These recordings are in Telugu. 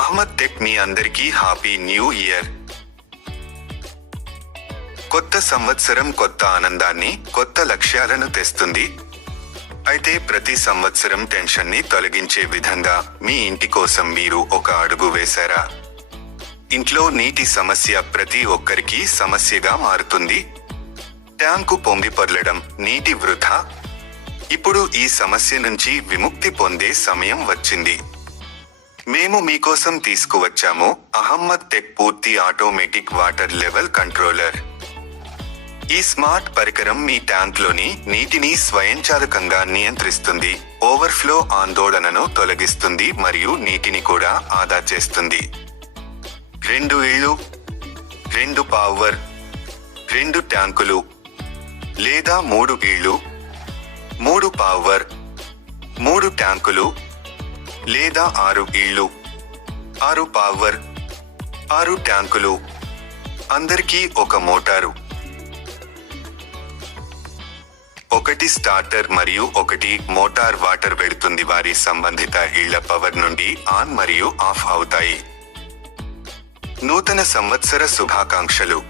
అహ్మద్ టెక్ మీ అందరికీ హ్యాపీ న్యూ ఇయర్. కొత్త సంవత్సరం కొత్త ఆనందాన్ని, కొత్త లక్ష్యాలను తెస్తుంది. అయితే ప్రతి సంవత్సరం టెన్షన్ని తొలగించే విధంగా మీ ఇంటి కోసం మీరు ఒక అడుగు వేశారా? ఇంట్లో నీటి సమస్య ప్రతి ఒక్కరికి సమస్యగా మారుతుంది. ట్యాంకు పొంగిపొర్లడం, నీటి వృధా. ఇప్పుడు ఈ సమస్య నుంచి విముక్తి పొందే సమయం వచ్చింది. మేము మీకోసం తీసుకువచ్చాము అహ్మద్ టెక్ పూర్తి ఆటోమేటిక్ వాటర్ లెవెల్ కంట్రోలర్. ఈ స్మార్ట్ పరికరం మీ ట్యాంక్లోని నీటిని స్వయంచాలకంగా నియంత్రిస్తుంది, ఓవర్ఫ్లో ఆందోళనను తొలగిస్తుంది మరియు నీటిని కూడా ఆదా చేస్తుంది. 2 ఇళ్ళు, 2 పవర్, 2 ట్యాంకులు లేదా 3 ఇళ్ళు, 3 పవర్, 3 ట్యాంకులు లేదా 6 ఇళ్ళు, 6 పవర్, 6 ట్యాంకులు, అందరికీ ఒక మోటారు. 1 స్టార్టర్ మరియు 1 మోటార్ వాటర్ వెళుతుంది. వారి సంబంధిత ఇళ్ల పవర్ నుండి ఆన్ మరియు ఆఫ్ అవుతాయి. నూతన సంవత్సర శుభాకాంక్షలు.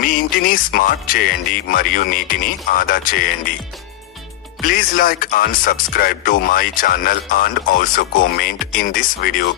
మీ ఇంటిని స్మార్ట్ చేయండి మరియు నీటిని ఆదా చేయండి. Please like and subscribe to my channel and also comment in this video.